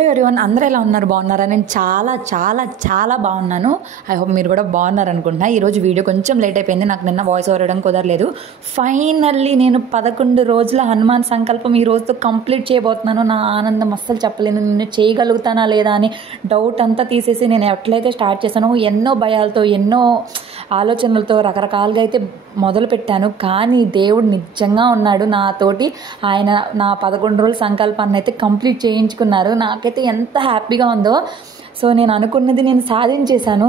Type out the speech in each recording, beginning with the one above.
Hello everyone, అందరూ ఎలా ఉన్నారు? బాగున్నారా? నేను చాలా చాలా చాలా బాగున్నాను. ఐ హోప్ మీరు కూడా బాగున్నారు అనుకుంటున్నా. ఈరోజు వీడియో కొంచెం లేట్ అయిపోయింది, నాకు నిన్న వాయిస్ ఓవర్ ఇవ్వడం కుదరలేదు. ఫైనల్లీ నేను 11 రోజుల హనుమాన్ సంకల్పం ఈ రోజుతో కంప్లీట్ చేయబోతున్నాను. నా ఆనందం అస్సలు చెప్పలేను. నేను చేయగలుగుతానా లేదా అని డౌట్ అంతా తీసేసి నేను ఎట్లయితే స్టార్ట్ చేశానో ఎన్నో భయాలతో ఎన్నో ఆలోచనలతో రకరకాలుగా అయితే మొదలు పెట్టాను. కానీ దేవుడు నిజంగా ఉన్నాడు నాతోటి. ఆయన నా 11 రోజుల సంకల్పాన్ని అయితే కంప్లీట్ చేయించుకున్నారు. నాకైతే ఎంత హ్యాపీగా ఉందో. సో నేను అనుకున్నది నేను సాధించాను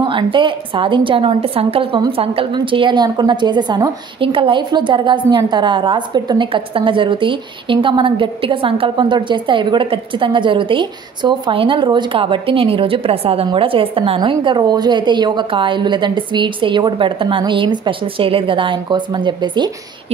అంటే సంకల్పం చేయాలి అనుకున్నా చేసేసాను. ఇంకా లైఫ్లో జరగాల్సినవి అంటారా, రాసి పెట్టున్నాయి ఖచ్చితంగా జరుగుతాయి. ఇంకా మనం గట్టిగా సంకల్పంతో చేస్తే అవి కూడా ఖచ్చితంగా జరుగుతాయి. సో ఫైనల్ రోజు కాబట్టి నేను ఈరోజు ప్రసాదం కూడా చేస్తున్నాను. ఇంకా రోజు అయితే ఒక కాయలు లేదంటే స్వీట్స్ ఒకటి పెడుతున్నాను. ఏమి స్పెషల్ చేయలేదు కదా ఆయన కోసం అని చెప్పేసి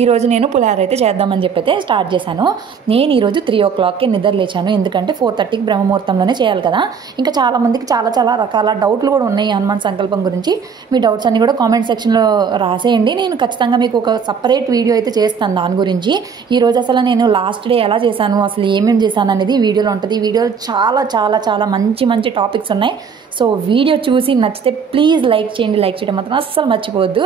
ఈరోజు నేను పులిహోర అయితే చేద్దామని చెప్పి అయితే స్టార్ట్ చేశాను. నేను ఈరోజు 3 o'clockకి నిద్ర లేచాను. ఎందుకంటే 4:30కి బ్రహ్మముహూర్తంలోనే చేయాలి కదా. ఇంకా చాలా మందికి చాలా చాలా రకాల డౌట్లు కూడా ఉన్నాయి హనుమాన్ సంకల్పం గురించి. మీ డౌట్స్ అన్ని కూడా కామెంట్ సెక్షన్లో రాసేయండి. నేను ఖచ్చితంగా మీకు ఒక సపరేట్ వీడియో అయితే చేస్తాను దాని గురించి. ఈరోజు అసలు నేను లాస్ట్ డే ఎలా చేశాను, అసలు ఏమేమి చేశాను అనేది వీడియోలో ఉంటుంది. వీడియోలో చాలా చాలా చాలా మంచి మంచి టాపిక్స్ ఉన్నాయి. సో వీడియో చూసి నచ్చితే ప్లీజ్ లైక్ చేయండి. లైక్ చేయడం మాత్రం అస్సలు మర్చిపోవద్దు.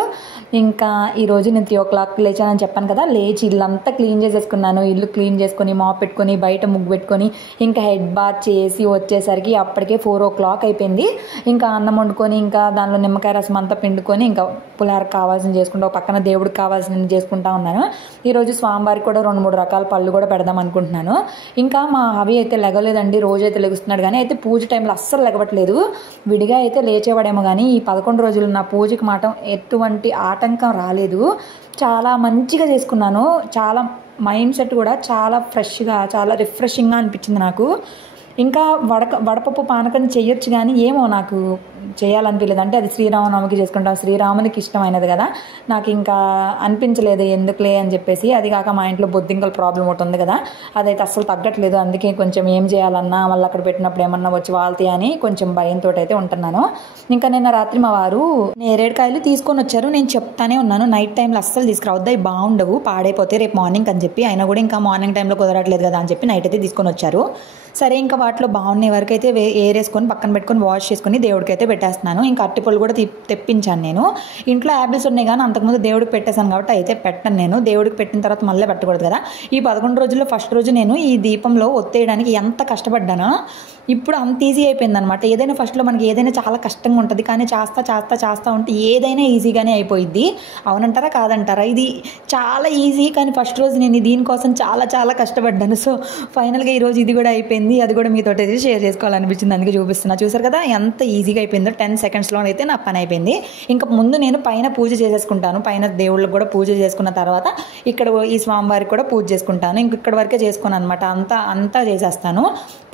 ఇంకా ఈరోజు నేను 3 o'clockకి లేచానని చెప్పాను కదా. లేచి ఇల్లంతా క్లీన్ చేసేసుకున్నాను. ఇల్లు క్లీన్ చేసుకొని మాప్ పెట్టుకొని బయట ముగ్గు పెట్టుకొని ఇంకా హెడ్ బాత్ చేసి వచ్చేసరికి అప్పటికే 4 o'clock అయిపోయింది. ఇంకా అన్నం వండుకొని ఇంకా దానిలో నిమ్మకాయ రసం అంతా పిండుకొని ఇంకా పులిహోరకు కావాల్సింది చేసుకుంటా, ఒక పక్కన దేవుడికి కావాల్సింది చేసుకుంటా ఉన్నాను. ఈరోజు స్వామివారికి కూడా 2-3 రకాల పళ్ళు కూడా పెడదాం అనుకుంటున్నాను. ఇంకా మా హవి అయితే లెగలేదండి. రోజు అయితే లెగుస్తున్నాడు కానీ అయితే పూజ టైంలో అస్సలు లెగవట్లేదు. విడిగా అయితే లేచేవాడేమో కానీ ఈ 11 రోజులు నా పూజకి మాత్రం ఎటువంటి ఆటంకం రాలేదు. చాలా మంచిగా చేసుకున్నాను. చాలా మైండ్ సెట్ కూడా చాలా ఫ్రెష్గా చాలా రిఫ్రెషింగ్గా అనిపించింది నాకు. ఇంకా వడపప్పు పానకం చేయొచ్చు కానీ ఏమో నాకు చేయాలనిపించలేదు. అంటే అది శ్రీరామనవమికి చేసుకుంటాం, శ్రీరామునికి ఇష్టమైనది కదా. నాకు ఇంకా అనిపించలేదు ఎందుకులే అని చెప్పేసి. అది కాక మా ఇంట్లో బొద్దింకల ప్రాబ్లం ఒకటి ఉంది కదా, అదైతే అస్సలు తగ్గట్లేదు. అందుకే కొంచెం ఏం చేయాలన్నా మళ్ళీ అక్కడ పెట్టినప్పుడు ఏమన్నా వచ్చి వాళ్తాయి అని కొంచెం భయంతో అయితే ఉంటున్నాను. ఇంకా నిన్న రాత్రి మా వారు నేరేడుకాయలు తీసుకొని వచ్చారు. నేను చెప్తానే ఉన్నాను నైట్ టైంలో అస్సలు తీసుకురావద్దు, అవి బాగుండవు, పాడైపోతే రేపు మార్నింగ్ అని చెప్పి. అయినా కూడా ఇంకా మార్నింగ్ టైంలో కుదరట్లేదు కదా అని చెప్పి నైట్ అయితే తీసుకొని వచ్చారు. సరే ఇంకా వాటిలో బాగున్నాయి వరకు అయితే ఏరేసుకొని పక్కన పెట్టుకొని వాష్ చేసుకొని దేవుడికి అయితే పెట్టేస్తున్నాను. ఇంకా అట్టిపళ్ళు కూడా తెప్పించాను నేను. ఇంట్లో యాపిల్స్ ఉన్నాయి కానీ అంతకుముందు దేవుడికి పెట్టేశాను కాబట్టి అయితే పెట్టను నేను. దేవుడికి పెట్టిన తర్వాత మళ్ళీ పెట్టకూడదు కదా. ఈ 11 రోజుల్లో ఫస్ట్ రోజు నేను ఈ దీపంలో ఒత్తేయడానికి ఎంత కష్టపడ్డానో ఇప్పుడు అంత ఈజీ అయిపోయింది అనమాట. ఏదైనా ఫస్ట్లో మనకి ఏదైనా చాలా కష్టంగా ఉంటుంది కానీ చేస్తా ఉంటే ఏదైనా ఈజీగానే అయిపోయిద్ది. అవునంటారా కాదంటారా? ఇది చాలా ఈజీ కానీ ఫస్ట్ రోజు నేను దీనికోసం చాలా చాలా కష్టపడ్డాను. సో ఫైనల్గా ఈరోజు ఇది కూడా అయిపోయింది. అది కూడా మీతో అయితే షేర్ చేసుకోవాలనిపించింది, అందుకే చూపిస్తున్నా. చూసారు కదా ఎంత ఈజీగా అయిపోయిందో. 10 secondsలో అయితే నా పని అయిపోయింది. ఇంకా ముందు నేను పైన పూజ చేసేసుకుంటాను. పైన దేవుళ్ళకి కూడా పూజ చేసుకున్న తర్వాత ఇక్కడ ఈ స్వామివారికి కూడా పూజ చేసుకుంటాను. ఇంక ఇక్కడ వరకే చేసుకున్నాను అనమాట. అంతా చేసేస్తాను.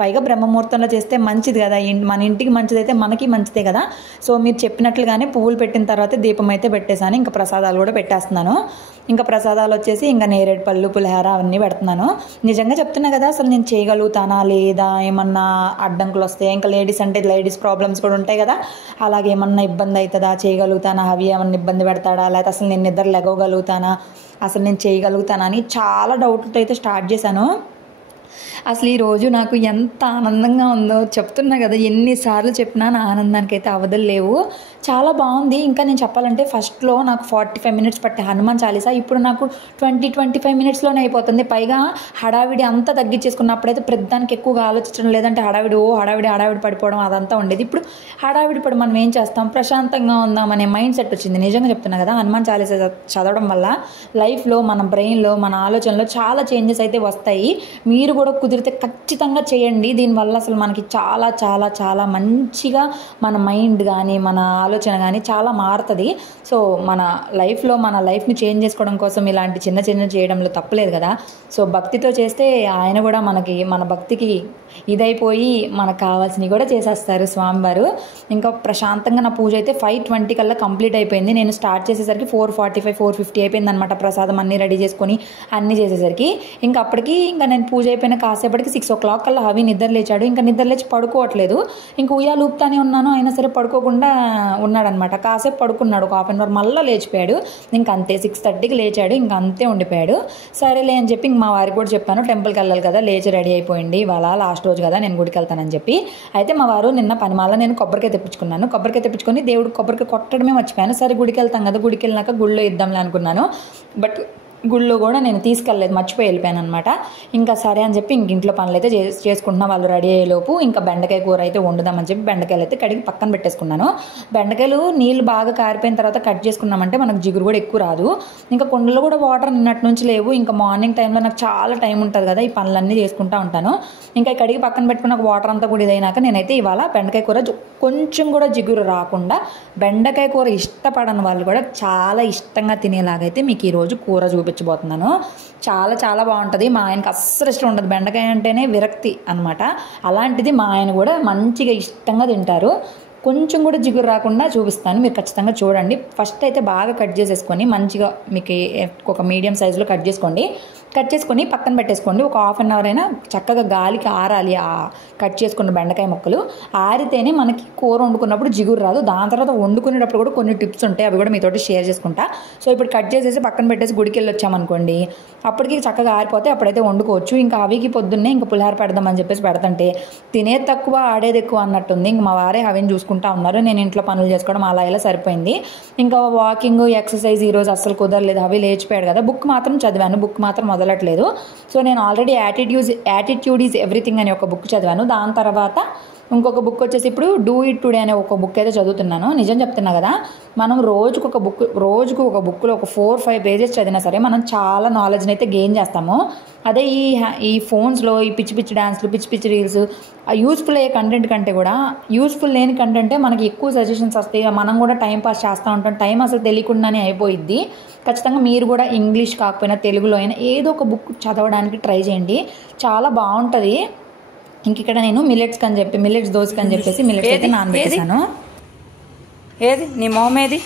పైగా బ్రహ్మముహూర్తంలో చేస్తే మంచిది కదా, మన ఇంటికి మంచిది అయితే మనకి మంచిదే కదా. సో మీరు చెప్పినట్లుగానే పువ్వులు పెట్టిన తర్వాత దీపం అయితే పెట్టేశాను. ఇంకా ప్రసాదాలు కూడా పెట్టేస్తున్నాను. ఇంకా ప్రసాదాలు వచ్చేసి ఇంకా నేరేడు పళ్ళు పులిహోర అవన్నీ పెడుతున్నాను. నిజంగా చెప్తున్నా కదా, అసలు నేను చేయగలుగుతానా లేదా, ఏమన్నా అడ్డంకులు వస్తాయి. ఇంకా లేడీస్ ప్రాబ్లమ్స్ కూడా ఉంటాయి కదా, అలాగే ఏమన్నా ఇబ్బంది అవుతుందా, చేయగలుగుతానా, అవి ఏమన్నా ఇబ్బంది పెడతాడా, లేకపోతే అసలు నేను నిద్ర లెగవగలుగుతానా, అసలు నేను చేయగలుగుతానా అని చాలా డౌట్లతో అయితే స్టార్ట్ చేశాను. అసలు ఈరోజు నాకు ఎంత ఆనందంగా ఉందో చెప్తున్నా కదా, ఎన్నిసార్లు చెప్పినా నా ఆనందానికి అయితే అవధులు లేవు. చాలా బాగుంది. ఇంకా నేను చెప్పాలంటే ఫస్ట్లో నాకు 45 minutes పట్టే హనుమాన్ చాలీసా ఇప్పుడు నాకు 20-25 minutesలోనే అయిపోతుంది. పైగా హడావిడి అంతా తగ్గించేసుకున్నప్పుడైతే ప్రతిదానికి ఎక్కువగా ఆలోచించడం, లేదంటే హడావిడి పడిపోవడం అదంతా ఉండేది. ఇప్పుడు హడావిడి పడి మనం ఏం చేస్తాం, ప్రశాంతంగా ఉందాం అనే మైండ్ సెట్ వచ్చింది. నిజంగా చెప్తున్నా కదా, హనుమాన్ చాలీసా చదవడం వల్ల లైఫ్లో మన బ్రెయిన్లో మన ఆలోచనలో చాలా చేంజెస్ అయితే వస్తాయి. మీరు కూడా కుదిరితే ఖచ్చితంగా చేయండి. దీనివల్ల అసలు మనకి చాలా చాలా చాలా మంచిగా మన మైండ్ కానీ మన ఆలోచన కానీ చాలా మారుతుంది. సో మన లైఫ్ని చేంజ్ చేసుకోవడం కోసం ఇలాంటి చిన్న చేయడంలో తప్పలేదు కదా. సో భక్తితో చేస్తే ఆయన కూడా మన భక్తికి ఇదైపోయి మనకు కావాల్సినవి కూడా చేసేస్తారు స్వామివారు. ఇంకా ప్రశాంతంగా నా పూజ అయితే 5:20 కల్లా కంప్లీట్ అయిపోయింది. నేను స్టార్ట్ చేసేసరికి 4:45-4:50 అయిపోయింది అనమాట. ప్రసాదం అన్నీ రెడీ చేసుకొని అన్నీ చేసేసరికి ఇంకా అప్పటికి ఇంకా నేను పూజ అయిపోయిన కాసేపటికి 6 o'clock కల్లా హవి నిద్ర లేచాడు. ఇంకా నిద్ర లేచి పడుకోవట్లేదు. ఇంక ఉయ్యాలు ఊపుతానే ఉన్నాను, అయినా సరే పడుకోకుండా ఉన్నాడనమాట. కాసేపు పడుకున్నాడు, ఒక 1/2 hour, మళ్ళీ లేచిపోయాడు. ఇంక అంతే 6:30కి లేచాడు. ఇంక అంతే ఉండిపోయాడు. సరేలే అని చెప్పి ఇంక మా వారికి కూడా చెప్పాను, టెంపుల్కి వెళ్ళాలి కదా, లేచి రెడీ అయిపోయింది, ఇవాళ లాస్ట్ రోజు కదా, నేను గుడికి వెళ్తానని చెప్పి. అయితే మా వారు నిన్న పనిమాల నేను కొబ్బరికాయ తెప్పించుకున్నాను. కొబ్బరికాయ తెప్పించుకొని దేవుడికి కొబ్బరికాయ కొట్టడమే మర్చిపోయాను. సరే గుడికి వెళ్తాం కదా, గుడికి వెళ్ళినాక గుళ్ళో ఇద్దాంలే అనుకున్నాను. బట్ గుళ్ళో కూడా నేను తీసుకెళ్ళలేదు, మర్చిపోయి వెళ్ళిపోయాను అనమాట. ఇంకా సరే అని చెప్పి ఇంక ఇంట్లో పనులు అయితే చేసుకుంటున్నా. వాళ్ళు రెడీ అయ్యేలోపు ఇంకా బెండకాయ కూర అయితే వండుదామని చెప్పి బెండకాయలు అయితే కడిగి పక్కన పెట్టేసుకున్నాను. బెండకాయలు నీళ్ళు బాగా కారిపోయిన తర్వాత కట్ చేసుకున్నామంటే మనకు జిగురు కూడా ఎక్కువ రాదు. ఇంకా కుండలో కూడా వాటర్ నిన్నటి నుంచి లేవు. ఇంకా మార్నింగ్ టైంలో నాకు చాలా టైం ఉంటుంది కదా, ఈ పనులన్నీ చేసుకుంటూ ఉంటాను. ఇంకా కడిగి పక్కన పెట్టుకున్న వాటర్ అంతా కూడా ఇదైనాక నేనైతే ఇవాళ బెండకాయ కూర కొంచెం కూడా జిగురు రాకుండా, బెండకాయ కూర ఇష్టపడని వాళ్ళు కూడా చాలా ఇష్టంగా తినేలాగైతే మీకు ఈరోజు కూర చూపించబోతున్నాను. చాలా చాలా బాగుంటుంది. మా ఆయనకి అస్సలు ఇష్టం ఉండదు, బెండకాయ అంటేనే విరక్తి అనమాట. అలాంటిది మా ఆయన కూడా మంచిగా ఇష్టంగా తింటారు. కొంచెం కూడా జిగురు రాకుండా చూపిస్తాను, మీరు ఖచ్చితంగా చూడండి. ఫస్ట్ అయితే బాగా కట్ చేసేసుకొని మంచిగా మీకు ఒక మీడియం సైజులో కట్ చేసుకోండి. కట్ చేసుకొని పక్కన పెట్టేసుకోండి. ఒక 1/2 hour అయినా చక్కగా గాలికి ఆరాలి ఆ కట్ చేసుకున్న బెండకాయ ముక్కలు. ఆరితేనే మనకి కూర వండుకున్నప్పుడు జిగురు రాదు. దాని తర్వాత వండుకునేటప్పుడు కూడా కొన్ని టిప్స్ ఉంటాయి, అవి కూడా మీతోటి షేర్ చేసుకుంటా. సో ఇప్పుడు కట్ చేసేసి పక్కన పెట్టేసి గుడికి వెళ్ళి వచ్చామనుకోండి, అప్పటికి చక్కగా ఆరిపోతే అప్పుడైతే వండుకోవచ్చు. ఇంకా అవికి పొద్దున్నే ఇంకా పులిహార పెడదామని చెప్పేసి పెడతంటే తినేది తక్కువ ఆడేది ఎక్కువ అన్నట్టుంది. ఇంక మా వారే అవిని చూసుకుంటా ఉన్నారు, నేను ఇంట్లో పనులు చేసుకోవడం అలా ఇలా సరిపోయింది. ఇంకా వాకింగ్ ఎక్సర్సైజ్ ఈరోజు అస్సలు కుదరలేదు. అవి లేచిపోయాడు కదా, బుక్ మాత్రం చదివాను, బుక్ మాత్రం వదలట్లేదు. సో నేను ఆల్రెడీ యాటిట్యూడ్ ఈజ్ ఎవ్రీథింగ్ అనే ఒక బుక్ చదివాను. దాని తర్వాత ఇంకొక బుక్ వచ్చేసి ఇప్పుడు డూ ఇట్ టుడే అనే ఒక బుక్ అయితే చదువుతున్నాను. నిజం చెప్తున్నా కదా, మనం రోజుకు ఒక బుక్లో ఒక 4-5 pages చదివినా సరే మనం చాలా నాలెడ్జ్ని అయితే గెయిన్ చేస్తాము. అదే ఈ ఫోన్స్లో ఈ పిచ్చి పిచ్చి డాన్స్లు, పిచ్చి పిచ్చి రీల్స్, ఆ యూస్ఫుల్ అయ్యే కంటెంట్ కంటే కూడా యూస్ఫుల్ లేని కంటెంటే మనకి ఎక్కువ సజెషన్స్ వస్తాయి. మనం కూడా టైం పాస్ చేస్తూ ఉంటాం, టైం అసలు తెలియకుండానే అయిపోయిద్ది. ఖచ్చితంగా మీరు కూడా ఇంగ్లీష్ కాకపోయినా తెలుగులో అయినా ఏదో ఒక బుక్ చదవడానికి ట్రై చేయండి, చాలా బాగుంటుంది. ఇంక ఇక్కడ నేను మిల్లెట్స్ దోశకి అని చెప్పేసి మిల్లెట్స్ అయితే నానబెట్టేసాను. ఏది నీ మొహం ఏది?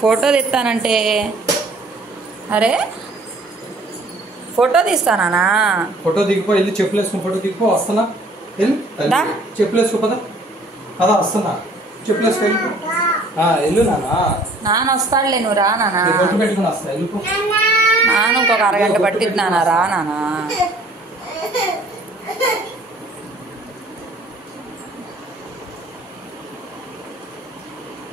ఫోటో తీస్తానంటే అరే ఫోటో తీస్తానా? ఫోటో దిగిపో, వెళ్ళి చెప్పులు వేసుకుని ఫోటో దిగిపో. వస్తున్నా, చెప్పులు వేసుకో పదా కదా, వస్తున్నా, చెప్పులు వేసుకో వెళ్ళు. నాన్న వస్తాడులే, నువ్వు రా నాన్న. పెట్టుకుని వస్తా, వెళ్ళిపో నాన్న. ఇంకొక అరగంట పట్టిద్ది నాన్న, రా నాన్న.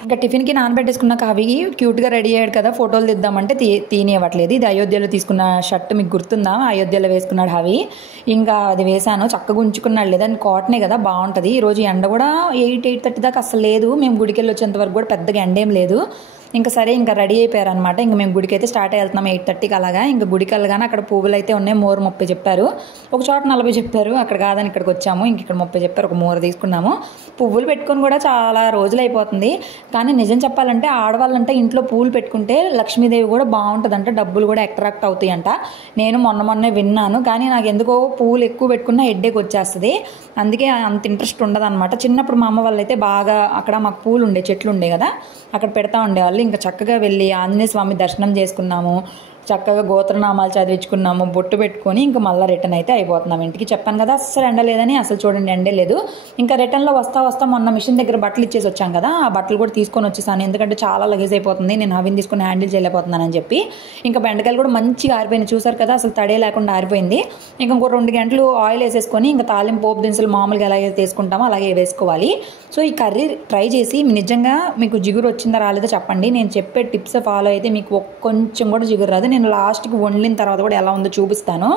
ఇంకా టిఫిన్కి నానబెట్టేసుకున్నాక అవి క్యూట్గా రెడీ అయ్యాడు కదా, ఫోటోలు తీద్దామంటే తీనివ్వట్లేదు. ఇది అయోధ్యలో తీసుకున్న షర్ట్, మీకు గుర్తుందా? అయోధ్యలో వేసుకున్నాడు అవి. ఇంకా అది వేసాను, చక్కగా ఉంచుకున్నాడు. లేదని కాటనే కదా, బాగుంటుంది. ఈరోజు ఎండ కూడా 8-8:30 దాకా అసలు లేదు. మేము గుడికి వెళ్ళి వచ్చేంత వరకు కూడా పెద్దగా ఎండ ఏం లేదు. ఇంకా సరే ఇంకా రెడీ అయిపోయారనమాట. ఇంకా మేము గుడికి అయితే స్టార్ట్ వెళ్తున్నాం 8:30కి అలాగా. ఇంకా గుడికి వెళ్ళగానే అక్కడ పువ్వులు అయితే ఉన్నాయి, మోరు 30 చెప్పారు. ఒక చోట 40 చెప్పారు, అక్కడ కాదని ఇక్కడికి వచ్చాము. ఇంక ఇక్కడ 30 చెప్పారు, ఒక మోరు తీసుకున్నాము. పువ్వులు పెట్టుకొని కూడా చాలా రోజులు అయిపోతుంది. కానీ నిజం చెప్పాలంటే ఆడవాళ్ళంటే ఇంట్లో పూలు పెట్టుకుంటే లక్ష్మీదేవి కూడా బాగుంటుందంట, డబ్బులు కూడా అట్రాక్ట్ అవుతాయి అంట. నేను మొన్నే విన్నాను, కానీ నాకు ఎందుకో పువ్వులు ఎక్కువ పెట్టుకున్నా హెడ్ఏక్ వచ్చేస్తుంది. అందుకే అంత ఇంట్రెస్ట్ ఉండదు అనమాట. చిన్నప్పుడు మా అమ్మ వాళ్ళు అయితే బాగా అక్కడ మాకు పూలు ఉండే చెట్లు ఉండే కదా, అక్కడ పెడతా ఉండేవాళ్ళు. ఇంకా చక్కగా వెళ్ళి ఆంజనేయ స్వామి దర్శనం చేసుకున్నాము, చక్కగా గోత్రనామాలు చదివించుకున్నాము, బొట్టు పెట్టుకొని ఇంకా మళ్ళీ రిటర్న్ అయితే అయిపోతున్నాం ఇంటికి. చెప్పాను కదా అస్సలు ఎండ లేదని, అసలు చూడండి ఎండే లేదు. ఇంకా రిటర్న్లో వస్తా మొన్న మిషన్ దగ్గర బట్టలు ఇచ్చేసి వచ్చాం కదా, ఆ బట్టలు కూడా తీసుకొని వచ్చేసాను, ఎందుకంటే చాలా లగేజ్ అయిపోతుంది, నేను అవిని తీసుకొని హ్యాండిల్ చేయలేకపోతున్నానని చెప్పి. ఇంకా బెండకాయలు కూడా మంచిగా ఆరిపోయినాయి, చూసారు కదా, అసలు తడే లేకుండా ఆరిపోయింది. ఇంకా ఇంకో 2 గంటలు ఆయిల్ వేసేసుకొని ఇంకా తాలింపు పోపు దినుసులు మామూలుగా ఎలాగైతే తీసుకుంటామో అలాగే వేసుకోవాలి. సో ఈ కర్రీ ట్రై చేసి నిజంగా మీకు జిగురు వచ్చిందా రాలేదో చెప్పండి. నేను చెప్పే టిప్స్ ఫాలో అయితే మీకు కొంచెం కూడా జిగురు రాదు. నేను లాస్ట్కి వండిన తర్వాత కూడా ఎలా ఉందో చూపిస్తాను.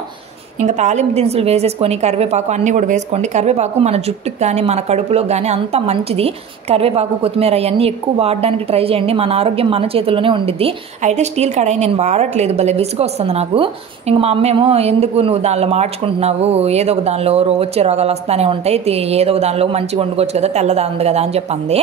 ఇంకా తాలింపు దినుసులు వేసేసుకొని కరివేపాకు అన్నీ కూడా వేసుకోండి. కరివేపాకు మన జుట్టుకు కానీ మన కడుపులో కానీ అంత మంచిది. కరివేపాకు, కొత్తిమీర అవన్నీ ఎక్కువ వాడడానికి ట్రై చేయండి. మన ఆరోగ్యం మన చేతుల్లోనే ఉండిద్ది. అయితే స్టీల్ కడాయి నేను వాడట్లేదు, భలే విసుగు వస్తుంది నాకు. ఇంక మా అమ్మ ఏమో ఎందుకు నువ్వు దానిలో మార్చుకుంటున్నావు, ఏదో ఒక దానిలో వచ్చే రోగాలు వస్తూనే ఉంటాయి, ఏదో ఒక దానిలో మంచిగా వండుకోవచ్చు కదా, తెల్లదా ఉంది కదా అని చెప్పింది.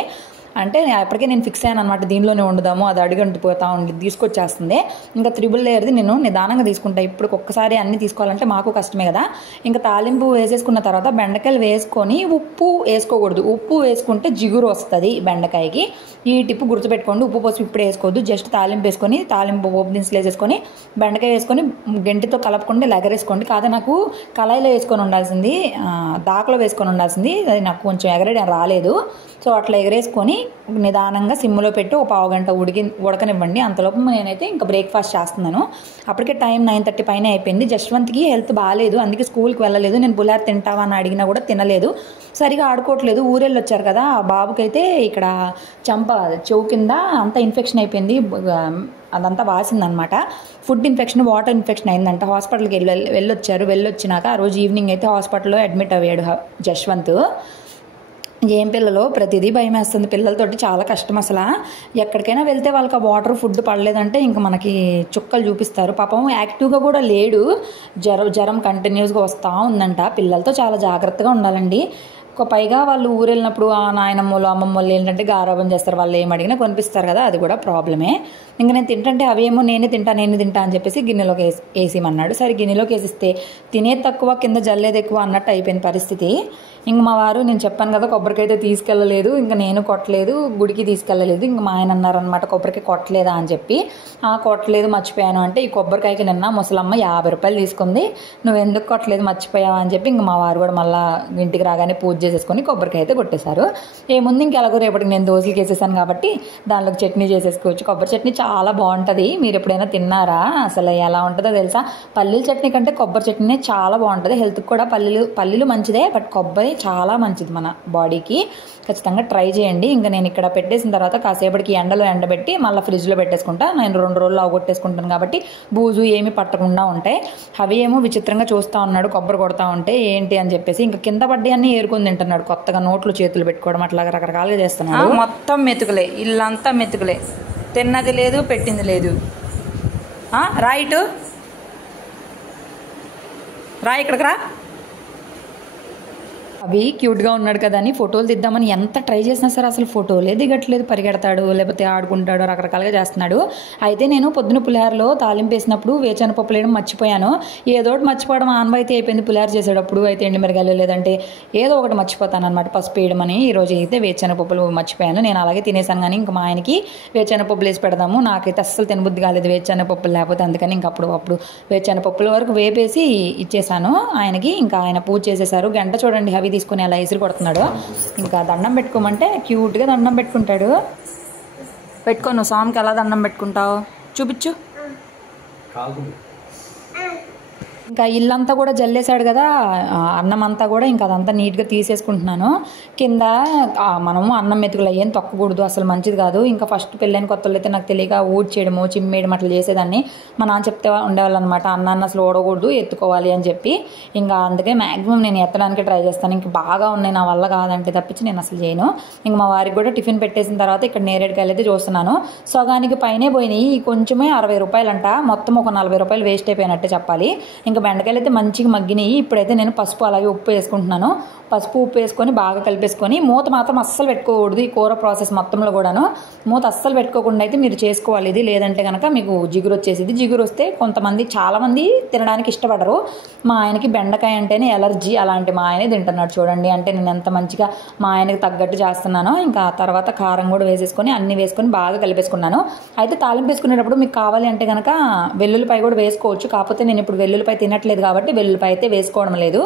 అంటే అప్పటికే నేను ఫిక్స్ అయ్యాను అనమాట, దీనిలోనే వండుదాము, అది అడుగంటిపోతా ఉండి తీసుకొచ్చేస్తుంది. ఇంకా 3 లేయర్ది నేను నిదానంగా తీసుకుంటా. ఇప్పుడు ఒక్కసారి అన్నీ తీసుకోవాలంటే మాకు కష్టమే కదా. ఇంకా తాలింపు వేసేసుకున్న తర్వాత బెండకాయలు వేసుకొని ఉప్పు వేసుకోకూడదు. ఉప్పు వేసుకుంటే జిగురు వస్తుంది బెండకాయకి. ఈ టిప్పు గుర్తుపెట్టుకోండి. ఉప్పు పోసి ఇప్పుడు వేసుకోవద్దు, జస్ట్ తాలింపు వేసుకొని తాలింపు పోపు దినుసులు వేసేసుకొని బెండకాయ వేసుకొని గంటితో కలపకుండా ఎగరేసుకోండి. కాదు నాకు కళాయిలో వేసుకొని ఉండాల్సింది, దాకలో వేసుకొని ఉండాల్సింది, అది నాకు కొంచెం ఎగరేయడం రాలేదు. సో అట్లా ఎగరేసుకొని నిదానంగా సిమ్లో పెట్టి ఒక పావు గంట ఉడకనివ్వండి. అంతలోపు నేనైతే ఇంకా బ్రేక్ఫాస్ట్ చేస్తున్నాను. అప్పటికే టైం 9:30 పైన అయిపోయింది. జశ్వంత్కి హెల్త్ బాగాలేదు, అందుకే స్కూల్కి వెళ్ళలేదు. నేను పులిహార తింటావా అని అడిగినా కూడా తినలేదు, సరిగా ఆడుకోవట్లేదు. ఊరెళ్ళి వచ్చారు కదా, ఆ బాబుకైతే ఇక్కడ చెవు కింద అంతా ఇన్ఫెక్షన్ అయిపోయింది, అదంతా వాసిందనమాట. ఫుడ్ ఇన్ఫెక్షన్, వాటర్ ఇన్ఫెక్షన్ అయిందంట. హాస్పిటల్కి వెళ్ళొచ్చినాక ఆ రోజు ఈవినింగ్ అయితే హాస్పిటల్లో అడ్మిట్ అయ్యాడు జశ్వంత్. ఏం పిల్లలు ప్రతిదీ భయం వేస్తుంది, పిల్లలతోటి చాలా కష్టం అసలు. ఎక్కడికైనా వెళ్తే వాళ్ళకి ఆ వాటర్ ఫుడ్ పడలేదంటే ఇంకా మనకి చుక్కలు చూపిస్తారు. పాపం యాక్టివ్గా కూడా లేడు, జ్వరం కంటిన్యూస్గా వస్తూ ఉందంట. పిల్లలతో చాలా జాగ్రత్తగా ఉండాలండి. పైగా వాళ్ళు ఊరెళ్ళినప్పుడు ఆ నాయనమ్మలు అమ్మమ్మలు ఏంటంటే గారాబం చేస్తారు, వాళ్ళు ఏం అడిగినా కొనిపిస్తారు కదా, అది కూడా ప్రాబ్లమే. ఇంకా నేను తింటుంటే అవేమో నేనే తింటా అని చెప్పేసి గిన్నెలోకి వేసేయమన్నాడు. సరే గిన్నెలోకి వేసిస్తే తినేది తక్కువ కింద జల్లేది ఎక్కువ అన్నట్టు అయిపోయింది పరిస్థితి. ఇంక మా వారు, నేను చెప్పాను కదా కొబ్బరికైతే తీసుకెళ్ళలేదు, ఇంకా నేను కొట్టలేదు, గుడికి తీసుకెళ్ళలేదు. ఇంక మా ఆయన అన్నారనమాట కొబ్బరికాయ కొట్టలేదా అని చెప్పి. కొట్టలేదు మర్చిపోయాను అంటే, ఈ కొబ్బరికాయకి నిన్న ముసలమ్మ 50 రూపాయలు తీసుకుంది, నువ్వు ఎందుకు కొట్టలేదు మర్చిపోయావా అని చెప్పి ఇంక మా వారు కూడా మళ్ళీ ఇంటికి రాగానే పూజ చేసేసుకొని కొబ్బరికాయ అయితే కొట్టేశారు. ఏముంది ఇంక ఎలాగో రేపటికి నేను దోశలకి వేసేసాను కాబట్టి దానిలోకి చట్నీ చేసేసుకోవచ్చు. కొబ్బరి చట్నీ చాలా బాగుంటుంది, మీరు ఎప్పుడైనా తిన్నారా? అసలు ఎలా ఉంటుందో తెలుసా? పల్లీల చట్నీ కంటే కొబ్బరి చట్నీనే చాలా బాగుంటుంది. హెల్త్కి కూడా పల్లీలు మంచిదే, బట్ కొబ్బరి చాలా మంచిది మన బాడీకి. ఖచ్చితంగా ట్రై చేయండి. ఇంకా నేను ఇక్కడ పెట్టేసిన తర్వాత కాసేపటికి ఎండలో ఎండబెట్టి మళ్ళీ ఫ్రిడ్జ్లో పెట్టేసుకుంటా. నేను 2 రోజులు అవగొట్టేసుకుంటాను కాబట్టి బూజు ఏమి పట్టకుండా ఉంటాయి. అవి ఏమో విచిత్రంగా చూస్తూ ఉన్నాడు కొబ్బరి కొడతా ఉంటే, ఏంటి అని చెప్పేసి ఇంకా కింద పడ్డి అన్నీ ఏరుకొని తింటున్నాడు. కొత్తగా నోట్లు చేతులు పెట్టుకోవడం అట్లా రకరకాలుగా చేస్తున్నాడు. మొత్తం మెతుకులే, ఇల్లంతా మెతుకులే, తిన్నది లేదు పెట్టింది లేదు. రైట్ రా, ఇక్కడికి రా. అవి క్యూట్గా ఉన్నాడు కదా అని ఫోటోలు తీద్దామని ఎంత ట్రై చేసినా సరే అసలు ఫోటోలే దిగట్లేదు. పరిగెడతాడు, లేకపోతే ఆడుకుంటాడు, రకరకాలుగా చేస్తున్నాడు. అయితే నేను పొద్దున పులిహారలో తాలింపు వేసినప్పుడు వేరుశనగపప్పు వేయడం మర్చిపోయాను. ఏదోటి మర్చిపోవడం ఆనవాయితీ అయిపోయింది పులిహార చేసేటప్పుడు. అయితే ఎండుమిరగాయలు లేదంటే ఏదో ఒకటి మర్చిపోతాను అనమాట, పసుపు వేయడమని. ఈరోజు అయితే వేరుశనగపప్పులు మర్చిపోయాను. నేను అలాగే తినేసాను, కానీ ఇంకా మా ఆయనకి వేరుశనగపప్పులు వేసి పెడదాము. నాకైతే అస్సలు తినబుద్ధి కాలేదు వేరుశనగపప్పులు లేకపోతే, అందుకని ఇంక అప్పుడు వేరుశనగపప్పుల వరకు వేపేసి ఇచ్చేసాను ఆయనకి. ఇంకా ఆయన పూజ చేసేసారు. గంట చూడండి అవి తీసుకుని అలా ఇసురు కొడుతున్నాడు. ఇంకా దండం పెట్టుకోమంటే క్యూట్గా దండం పెట్టుకుంటాడు. పెట్టుకో, నువ్వు స్వామికి ఎలా దండం పెట్టుకుంటావు చూపించు. ఇంకా ఇల్లంతా కూడా జల్లేసాడు కదా, అన్నం అంతా కూడా ఇంకా అదంతా నీట్గా తీసేసుకుంటున్నాను. కింద మనము అన్నం మెతుకులు అయ్యేం తొక్కకూడదు, అసలు మంచిది కాదు. ఇంకా ఫస్ట్ పెళ్ళైన కొత్తలో అయితే నాకు తెలియక ఊడ్చేయడము చిమ్మేయడం అట్లా చేసేదాన్ని. మా నాన్న చెప్తే ఉండేవాళ్ళు అనమాట, అన్నాన్ని అసలు ఓడకూడదు ఎత్తుకోవాలి అని చెప్పి. ఇంకా అందుకే మ్యాక్సిమం నేను ఎత్తడానికి ట్రై చేస్తాను. ఇంక బాగా ఉన్నాయి నా వల్ల కాదంటే తప్పించి నేను అసలు చేయను. ఇంక మా వారికి కూడా టిఫిన్ పెట్టేసిన తర్వాత ఇక్కడ నేరేడుకాయలు అయితే చూస్తున్నాను. సగానికి పైనే పోయినాయి, కొంచెమే 60 రూపాయలు అంట. మొత్తం ఒక 40 రూపాయలు వేస్ట్ అయిపోయినట్టే చెప్పాలి. ఇంకా బెండకాయలు అయితే మంచిగా మగ్గినాయి. ఇప్పుడైతే నేను పసుపు అలాగే ఉప్పు వేసుకుంటున్నాను. పసుపు ఉప్పు వేసుకొని బాగా కలిపేసుకొని మూత మాత్రం అస్సలు పెట్టుకోకూడదు. ఈ కూర ప్రాసెస్ మొత్తంలో కూడాను మూత అస్సలు పెట్టుకోకుండా అయితే మీరు చేసుకోవాలి ఇది. లేదంటే కనుక మీకు జిగురు వచ్చేసింది. జిగురు వస్తే చాలామంది తినడానికి ఇష్టపడరు. మా ఆయనకి బెండకాయ అంటేనే ఎలర్జీ, అలాంటి మా ఆయనే తింటున్నాడు చూడండి. అంటే నేను ఎంత మంచిగా మా ఆయనకి తగ్గట్టు చేస్తున్నానో. ఇంకా తర్వాత కారం కూడా వేసేసుకొని అన్నీ వేసుకొని బాగా కలిపేసుకున్నాను. అయితే తాలింపు వేసుకునేటప్పుడు మీకు కావాలి అంటే కనుక వెల్లుల్లిపాయ కూడా వేసుకోవచ్చు. కాకపోతే నేను ఇప్పుడు వెల్లుల్లిపాయ తినట్లేదు కాబట్టి వెల్లుల్లిపాయ అయితే వేసుకోవడం లేదు.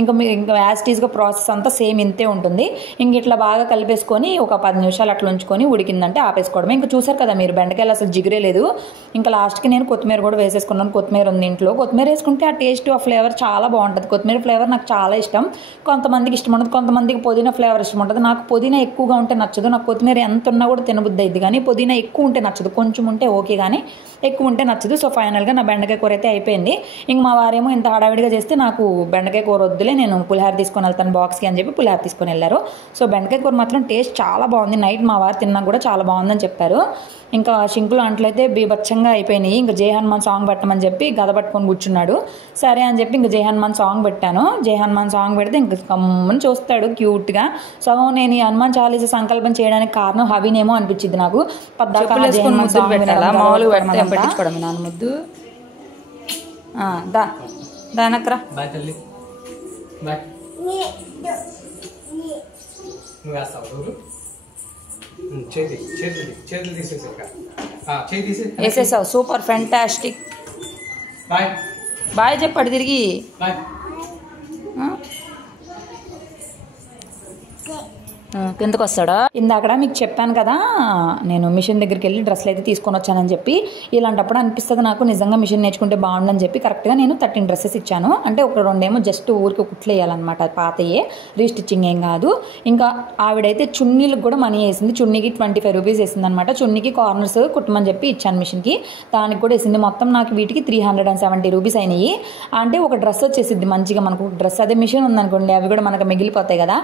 ఇంకా యాస్టీస్గా ప్రాసెస్ అంతా సేమ్ ఇంతే ఉంటుంది. ఇంక ఇట్లా బాగా కలిపేసుకొని ఒక 10 నిమిషాలు అట్లా ఉంచుకొని ఉడికిందంటే ఆపేసుకోవడమే. ఇంకా చూసారు కదా మీరు, బెండకాయలు అసలు జిగురే లేదు. ఇంకా లాస్ట్కి నేను కొత్తిమీర కూడా వేసేసుకున్నాను. కొత్తిమీర ఉంది ఇంట్లో. కొత్తిమీర వేసుకుంటే ఆ టేస్ట్, ఆ ఫ్లేవర్ చాలా బాగుంటుంది. కొత్తిమీర ఫ్లేవర్ నాకు చాలా ఇష్టం. కొంతమందికి ఇష్టం ఉండదు, కొంతమందికి పుదీనా ఫ్లేవర్ ఇష్టం ఉంటుంది. నాకు పుదీనా ఎక్కువగా ఉంటే నచ్చదు. నాకు కొత్తిమీర ఎంత ఉన్నా కూడా తినబుద్ధి అయింది, కానీ పుదీనా ఎక్కువ ఉంటే నచ్చదు. కొంచెం ఉంటే ఓకే, కానీ ఎక్కువ ఉంటే నచ్చదు. సో ఫైనల్గా నా బెండకాయ కూర అయితే అయిపోయింది. ఇంక మా వారేమో ఇంత హడావిడిగా చేస్తే నాకు బెండకాయ కూర వద్దు వద్దులే నేను పులిహార తీసుకొని వెళ్తాను బాక్స్కి అని చెప్పి పులిహార తీసుకొని వెళ్ళారు. సో బెండకాయ కూర మాత్రం టేస్ట్ చాలా బాగుంది. నైట్ మా వారు తిన్నా కూడా చాలా బాగుందని చెప్పారు. ఇంకా షింకులు అంట్లయితే బీభత్సంగా అయిపోయినాయి. ఇంకా జై హనుమాన్ సాంగ్ పెట్టమని చెప్పి గద పట్టుకొని కూర్చున్నాడు. సరే అని చెప్పి ఇంకా జై హనుమాన్ సాంగ్ పెట్టాను. జై హనుమాన్ సాంగ్ పెడితే ఇంకా కమ్మని చూస్తాడు క్యూట్గా. సో నేను ఈ హనుమాన్ చాలీసా సంకల్పం చేయడానికి కారణం హవినేమో అనిపించింది నాకు. పెట్టించుకోవడం నాన్న ముద్దు దానక్రా బాయ్ తల్లి బాయ్. నువ్వు వేస్తావు చేతులు తీసేసాక చేయి తీసే వేసేసావు. Super fantastic. బాయ్ బాయ్ చెప్పాడు తిరిగి. బాయ్ కిందకు వస్తాడా. ఇందాక మీకు చెప్పాను కదా నేను మిషన్ దగ్గరికి వెళ్ళి డ్రెస్సులు అయితే తీసుకొని వచ్చానని చెప్పి. ఇలాంటప్పుడు అనిపిస్తుంది నాకు నిజంగా మిషన్ నేర్చుకుంటే బాగుండని చెప్పి కరెక్ట్గా నేను 13 డ్రెస్సెస్ ఇచ్చాను. అంటే ఒక 2 ఏమో జస్ట్ ఊరికి కుట్లు వేయాలన్నమాట, పాతయే, రీస్టిచ్చింగ్ ఏం కాదు. ఇంకా ఆవిడైతే చున్నీలకు కూడా మనీ వేసింది. చున్నీకి 25 రూపీస్ వేసింది అనమాట. చున్నీకి కార్నర్స్ కుట్టమని చెప్పి ఇచ్చాను మిషన్కి, దానికి కూడా వేసింది. మొత్తం నాకు వీటికి 370 రూపీస్ అయినాయి. అంటే ఒక డ్రెస్ వచ్చేసింది మంచిగా మనకు డ్రెస్. అదే మిషన్ ఉందనుకోండి అవి కూడా మనకు మిగిలిపోతాయి కదా.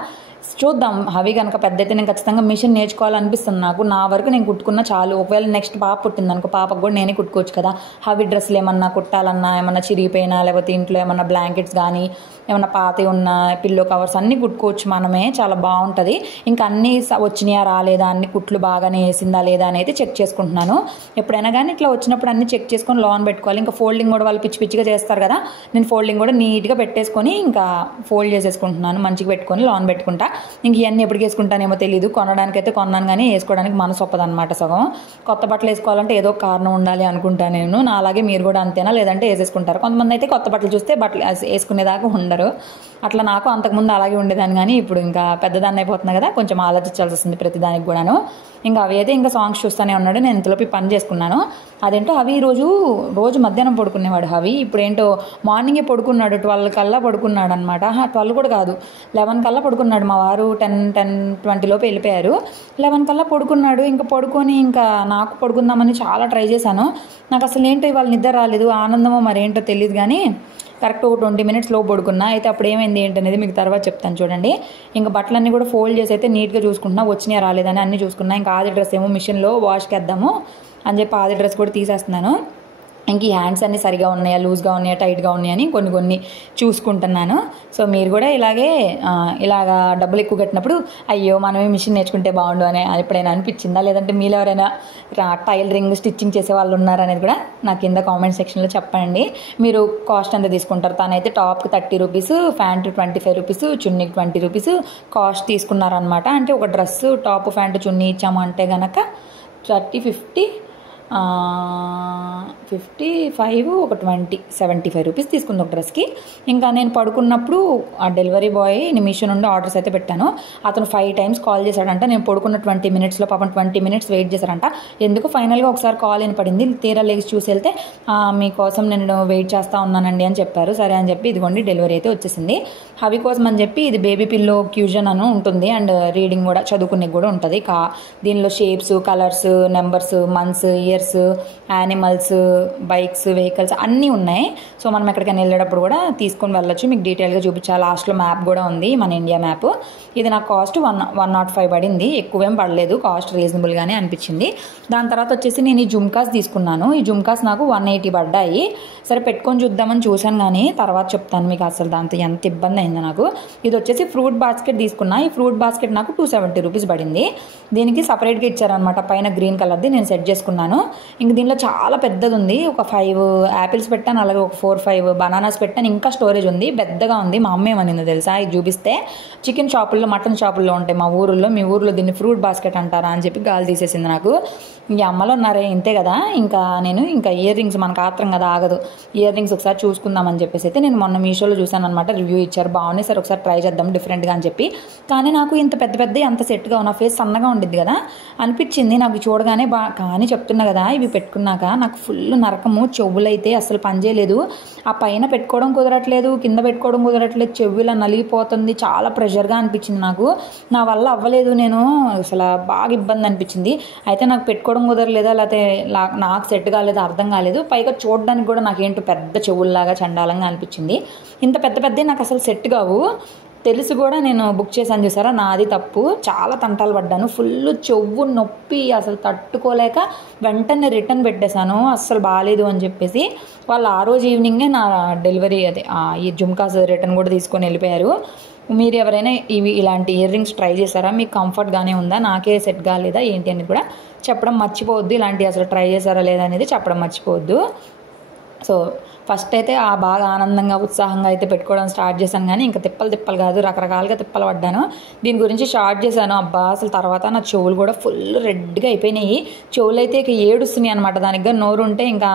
చూద్దాం, అవి కనుక పెద్ద అయితే నేను ఖచ్చితంగా మిషన్ నేర్చుకోవాలనిపిస్తుంది నాకు. నా వరకు నేను కుట్టుకున్నా చాలు. ఒకవేళ నెక్స్ట్ పాప పుట్టింది అనుకో, పాపకు కూడా నేనే కుట్టుకోవచ్చు కదా. అవి డ్రెస్సులు ఏమన్నా కుట్టాలన్నా, ఏమన్నా చిరిగిపోయినా, లేకపోతే ఇంట్లో ఏమన్నా బ్లాంకెట్స్ కానీ ఏమన్నా పాత ఉన్న పిల్లో కవర్స్ అన్నీ కుట్టుకోవచ్చు మనమే, చాలా బాగుంటుంది. ఇంకా అన్నీ వచ్చినాయా రాలేదా, అన్ని కుట్లు బాగానే వేసిందా లేదా అని అయితే చెక్ చేసుకుంటున్నాను. ఎప్పుడైనా కానీ ఇట్లా వచ్చినప్పుడు అన్నీ చెక్ చేసుకొని లోన్ పెట్టుకోవాలి. ఇంకా ఫోల్డింగ్ కూడా వాళ్ళు పిచ్చి పిచ్చిగా చేస్తారు కదా, నేను ఫోల్డింగ్ కూడా నీట్గా పెట్టేసుకొని ఇంకా ఫోల్డ్ చేసేసుకుంటున్నాను, మంచిగా పెట్టుకొని లోన్ పెట్టుకుంటా. ఇంక ఇవన్నీ ఎప్పటికి వేసుకుంటానేమో తెలియదు. కొనడానికైతే కొన్నాను కానీ వేసుకోవడానికి మనసు ఒప్పదనమాట. సగం కొత్త బట్టలు వేసుకోవాలంటే ఏదో కారణం ఉండాలి అనుకుంటాను నేను. నా అలాగే మీరు కూడా అంతేనా, లేదంటే వేసేసుకుంటారు. కొంతమంది అయితే కొత్త బట్టలు చూస్తే బట్టలు వేసుకునేదాకా ఉండరు. అట్లా నాకు అంతకుముందు అలాగే ఉండేదాన్ని, కానీ ఇప్పుడు ఇంకా పెద్దదాన్ని అయిపోతున్నా కదా, కొంచెం ఆలోచించాల్సి వస్తుంది ప్రతిదానికి కూడాను. ఇంకా అవి అయితే ఇంకా సాంగ్స్ చూస్తూనే ఉన్నాడు. నేను ఇంతలోపు పని చేసుకున్నాను. అదేంటో అవి రోజు మధ్యాహ్నం పడుకునేవాడు అవి. ఇప్పుడు ఏంటో మార్నింగే పడుకున్నాడు, 12 కల్లా పడుకున్నాడు అనమాట. 12 కూడా కాదు, 11 కల్లా పడుకున్నాడు. మా వారు 10-20 లోపు వెళ్ళిపోయారు. 11 కల్లా పడుకున్నాడు. ఇంకా పడుకొని ఇంకా నాకు పడుకుందామని చాలా ట్రై చేశాను. నాకు అసలు ఏంటో ఇవాళ నిద్ర రాలేదు, ఆనందమో మరేంటో తెలియదు కానీ కరెక్ట్ ఒక 20 మినిట్స్ లోపు పడుకున్నా. అయితే అప్పుడు ఏమైంది ఏంటనేది మీకు తర్వాత చెప్తాను చూడండి. ఇంకా బట్టలన్నీ కూడా ఫోల్డ్ చేసి అయితే నీట్గా చూసుకుంటున్నా, వచ్చినాయా రాలేదని అన్నీ చూసుకున్నా. ఇంకా ఆది డ్రెస్ ఏమో మిషన్లో వాష్కి వేద్దాము అని చెప్పి ఆది డ్రెస్ కూడా తీసేస్తున్నాను. ఇంక ఈ హ్యాండ్స్ అన్నీ సరిగా ఉన్నాయా, లూజ్గా ఉన్నాయా, టైట్గా ఉన్నాయని కొన్ని చూసుకుంటున్నాను. సో మీరు కూడా ఇలాగా డబ్బులు ఎక్కువ కట్టినప్పుడు అయ్యో మనమే మిషన్ నేర్చుకుంటే బాగుండు అని ఎప్పుడైనా అనిపించిందా, లేదంటే మీరు ఎవరైనా టైలరింగ్ స్టిచ్చింగ్ చేసే వాళ్ళు ఉన్నారనేది కూడా నాకు కింద కామెంట్ సెక్షన్లో చెప్పండి. మీరు కాస్ట్ ఎంత తీసుకుంటారు? తనైతే టాప్కి 30 రూపీస్, ప్యాంట్ 25 రూపీస్, చున్నీకి 20 రూపీస్ కాస్ట్ తీసుకున్నారనమాట. అంటే ఒక డ్రెస్సు టాప్ ప్యాంట్ చున్నీ ఇచ్చాము అంటే కనుక 55 ఒక 20 75 రూపీస్ తీసుకుంది ఒక డ్రెస్కి. ఇంకా నేను పడుకున్నప్పుడు ఆ డెలివరీ బాయ్ మీషో నుండి ఆర్డర్స్ అయితే పెట్టాను. అతను 5 టైమ్స్ కాల్ చేశాడంట. నేను పడుకున్న 20 మినిట్స్లో పాపం 20 మినిట్స్ వెయిట్ చేశారంట. ఎందుకు ఫైనల్గా ఒకసారి కాల్ అని పడింది. తీరా లేచి చూసి వెళ్తే మీకోసం నేను వెయిట్ చేస్తూ ఉన్నానండి అని చెప్పారు. సరే అని చెప్పి ఇదిగోండి డెలివరీ అయితే వచ్చేసింది. అవి కోసం అని చెప్పి ఇది బేబీ పిల్లో క్యూజన్ అని ఉంటుంది. అండ్ రీడింగ్ కూడా చదువుకునే కూడా ఉంటుంది. దీనిలో shapes, colours, numbers, months, years, animals, bikes, vehicles అన్నీ ఉన్నాయి. సో మనం ఎక్కడికైనా వెళ్ళేటప్పుడు కూడా తీసుకొని వెళ్ళొచ్చు. మీకు డీటెయిల్గా చూపించాలి. లాస్ట్లో మ్యాప్ కూడా ఉంది, మన ఇండియా మ్యాప్. ఇది నాకు కాస్ట్ 105 పడింది. ఎక్కువేం పడలేదు, కాస్ట్ రీజనబుల్గానే అనిపించింది. దాని తర్వాత వచ్చేసి నేను ఈ జుమ్కాస్ తీసుకున్నాను. ఈ జుమ్కాస్ నాకు 180 పడ్డాయి. సరే పెట్టుకొని చూద్దామని చూశాను, కానీ తర్వాత చెప్తాను మీకు అసలు దాంతో ఎంత ఇబ్బంది అయిందో నాకు. ఇది వచ్చేసి ఫ్రూట్ బాస్కెట్ తీసుకున్నా. ఈ ఫ్రూట్ బాస్కెట్ నాకు 270 రూపీస్ పడింది. దీనికి సపరేట్గా ఇచ్చారనమాట, పైన గ్రీన్ కలర్ది. నేను సెట్ చేసుకున్నాను. ఇంక దీనిలో చాలా పెద్దది ఉంది. ఒక 5 యాపిల్స్ పెట్టాను, అలాగే ఒక 4-5 బనానాస్ పెట్టాను. ఇంకా స్టోరేజ్ ఉంది, పెద్దగా ఉంది. మా అమ్మ ఏమనిందో తెలుసా, ఇది చూపిస్తే చికెన్ షాపుల్లో, మటన్ షాపుల్లో ఉంటాయి మా ఊరిలో, మీ ఊరిలో దీన్ని ఫ్రూట్ బాస్కెట్ అంటారా అని చెప్పి గాలి తీసేసింది నాకు. ఈ అమ్మలో ఉన్నారే ఇంతే కదా. ఇంకా నేను ఇయర్ రింగ్స్, మనకు ఆత్రం కదా ఆగదు, ఇయర్ రింగ్స్ ఒకసారి చూసుకుందామని చెప్పేసి అయితే నేను మొన్న మీషోలో చూసాను అనమాట. రివ్యూ ఇచ్చారు, బాగున్నాయి, సరే ఒకసారి ట్రై చేద్దాం డిఫరెంట్గా అని చెప్పి. కానీ నాకు ఇంత పెద్ద అంత సెట్గా ఉన్న ఫేస్ సన్నగా ఉండిద్ది కదా అనిపించింది నాకు చూడగానే. కానీ చెప్తున్నా కదా కదా ఇవి పెట్టుకున్నాక నాకు ఫుల్ నరకము. చెవులైతే అసలు పనిచేయలేదు. ఆ పైన పెట్టుకోవడం కుదరట్లేదు, కింద పెట్టుకోవడం కుదరట్లేదు, చెవు ఇలా నలిగిపోతుంది. చాలా ప్రెషర్గా అనిపించింది నాకు. నా వల్ల అవ్వలేదు. నేను అసలు బాగా ఇబ్బంది అనిపించింది. అయితే నాకు పెట్టుకోవడం కుదరలేదా లేకపోతే నాకు సెట్ కాలేదు అర్థం కాలేదు. పైగా చూడడానికి కూడా నాకేంటో పెద్ద చెవుల్లాగా చండాలంగా అనిపించింది. ఇంత పెద్ద పెద్ద నాకు అసలు సెట్ కావు. తెలిసి కూడా నేను బుక్ చేశాను చూసారా, నాది తప్పు. చాలా తంటాలు పడ్డాను. ఫుల్ చెవు నొప్పి అసలు తట్టుకోలేక వెంటనే రిటర్న్ పెట్టేశాను. అస్సలు బాగాలేదు అని చెప్పేసి వాళ్ళు ఆ రోజు ఈవినింగే నా డెలివరీ ఈ జుమ్కాస్ రిటర్న్ కూడా తీసుకొని వెళ్ళిపోయారు. మీరు ఎవరైనా ఇలాంటి ఇయర్ రింగ్స్ ట్రై చేశారా? మీకు కంఫర్ట్గానే ఉందా? నాకే సెట్ కాలేదా ఏంటి అని కూడా చెప్పడం మర్చిపోవద్దు. ఇలాంటివి అసలు ట్రై చేశారా లేదా అనేది చెప్పడం మర్చిపోవద్దు. సో ఫస్ట్ అయితే బాగా ఆనందంగా ఉత్సాహంగా అయితే పెట్టుకోవడం స్టార్ట్ చేశాను. కానీ ఇంకా తిప్పలు కాదు, రకరకాలుగా తిప్పలు పడ్డాను. దీని గురించి స్టార్ట్ చేశాను. అబ్బా అసలు తర్వాత నా చెవులు కూడా ఫుల్ రెడ్గా అయిపోయినాయి. చెవులు అయితే ఇక ఏడుస్తున్నాయి అనమాట. దానికి నోరు ఉంటే ఇంకా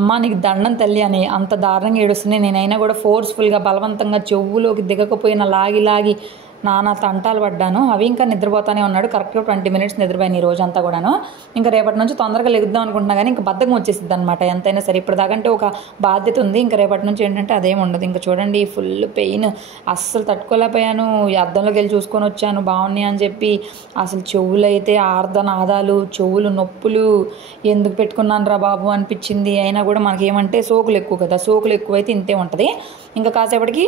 అమ్మ నీకు దండం తల్లి అని అంత దారుణంగా ఏడుస్తున్నాయి. నేనైనా కూడా ఫోర్స్ఫుల్గా బలవంతంగా చెవులోకి దిగకపోయిన లాగి నానా తంటాలు పడ్డాను. అవి ఇంకా నిద్రపోతానే ఉన్నాడు. కరెక్ట్గా 20 minutes నిద్రపోయాను ఈ రోజంతా కూడాను. ఇంకా రేపటి నుంచి తొందరగా లెగుద్దాం అనుకుంటున్నా కానీ ఇంకా బద్ధకం వచ్చేసిద్ది అనమాట. ఎంతైనా సరే ఇప్పటిదాకంటే ఒక బాధ్యత ఉంది. ఇంకా రేపటి నుంచి ఏంటంటే అదేం ఉండదు. ఇంకా చూడండి ఫుల్ పెయిన్, అస్సలు తట్టుకోలేకపోయాను. అద్దంలోకి వెళ్ళి చూసుకొని వచ్చాను బాగున్నాయి అని చెప్పి. అసలు చెవులు అయితే ఆర్ధనాదాలు, చెవులు నొప్పులు, ఎందుకు పెట్టుకున్నాను రా బాబు అనిపించింది. అయినా కూడా మనకేమంటే సోకులు ఎక్కువ కదా, సోకులు ఎక్కువైతే ఇంతే ఉంటుంది. ఇంకా కాసేపటికి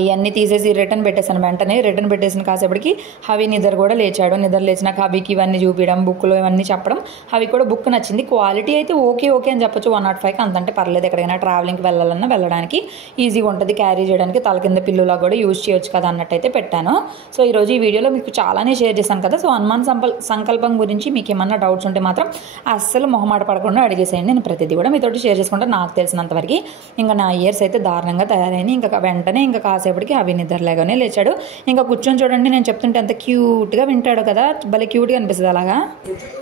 ఇవన్నీ తీసేసి రిటర్న్ పెట్టేశాను. వెంటనే రిటర్న్ పెట్టేసిన కాసేపటికి హవి నిద్ర కూడా లేచాడు. నిద్ర లేచినాక హవికి ఇవన్నీ చూపించడం, బుక్లో ఇవన్నీ చెప్పడం. హవి కూడా బుక్ నచ్చింది. క్వాలిటీ అయితే ఓకే అని చెప్పొచ్చు. 105 అంతంటే పర్లేదు. ఎక్కడికైనా ట్రావెలింగ్కి వెళ్ళాలన్నా వెళ్ళడానికి ఈజీగా ఉంటుంది, క్యారీ చేయడానికి. తల కింద పిల్లులా కూడా యూజ్ చేయొచ్చు కదా అన్నట్టయితే పెట్టాను. సో ఈరోజు ఈ వీడియోలో మీకు చాలానే షేర్ చేశాను కదా. సో హనుమాన్ సంకల్పం గురించి మీకు ఏమన్నా డౌట్స్ ఉంటే మాత్రం అస్సలు మొహమాట పడకుండా అడిగేసేయండి. నేను ప్రతిదీ కూడా మీతోటి షేర్ చేసుకుంటాను నాకు తెలిసినంతవరకు. ఇంకా నా ఇయర్స్ అయితే దారుణంగా తయారైనాయి. ఇంకా వెంటనే ఇంకా కాసేపటికి అవి నిద్రలేగానే లేచాడు. ఇంకా కూర్చొని చూడండి నేను చెప్తుంటే ఎంత క్యూట్గా వింటాడు కదా, భలే క్యూట్గా అనిపిస్తుంది అలాగా.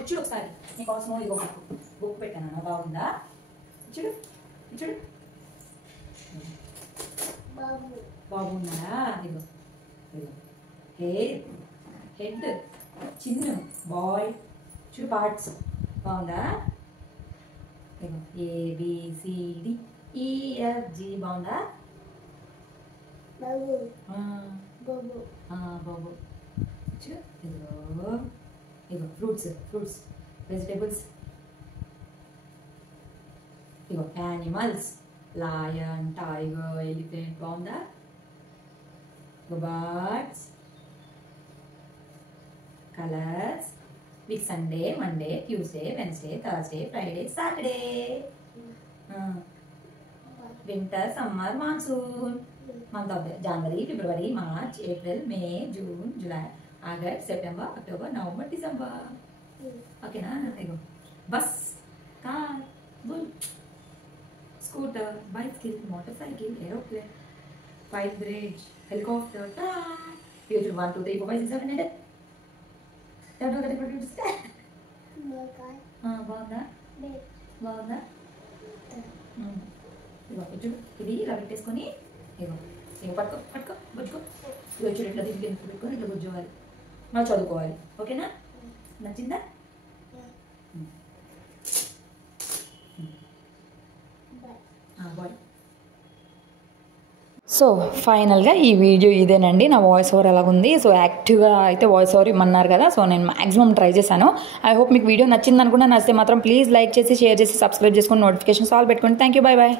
చూడు ఒకసారి నీకోసం ఇగో బుక్ పెట్టాను, బాగుందా? చూడు చూడు బాగున్నాడా? ఇగో హెడ్ చిన్న బాయ్, చూడు పార్ట్స్ బాగుందా? ఇగో ABCD EFG బాగుందా? బాబు ఇగో ఫ్రూట్స్ వెజిటేబుల్స్. ఇగో యానిమల్స్, లయన్, టైగర్, ఎలిఫెంట్ బాగుందా? Birds, colours, week Sunday, Monday, Tuesday, Wednesday, Thursday, Friday, Saturday. Winter, summer, monsoon. Month of January, February, March, April, May, June, July, August, September, October, November, December. ఓకేనా? ఇగో bus, car, bull, scooter, bicycle, motorcycle, aeroplane, fire bridge, helicopter, future 1 2 3 4 5 6 7 8. బాగుందా? ఇది ఇలా పెట్టేసుకొని ఇగో పట్టుకో బుజ్జుకో. ఇగో చూడు ఇట్లా తిరిగి పెట్టుకొని ఇట్లా బుజ్జోవాలి, మనం చదువుకోవాలి. ఓకేనా? నచ్చిందా? బాయ్. సో ఫైనల్గా ఈ వీడియో ఇదేనండి. నా వాయిస్ ఓవర్ ఎలాగుంది. సో యాక్టివ్గా అయితే వాయిస్ ఓవర్ ఇమ్మన్నారు కదా, సో నేను మ్యాక్సిమం ట్రై చేశాను. ఐ హోప్ మీకు వీడియో నచ్చింది అనుకుంటే, నచ్చితే మాత్రం ప్లీజ్ లైక్ చేసి, షేర్ చేసి, సబ్స్క్రైబ్ చేసుకొని, నోటిఫికేషన్స్ ఆల్ పెట్టుకోండి. Thank you, bye bye.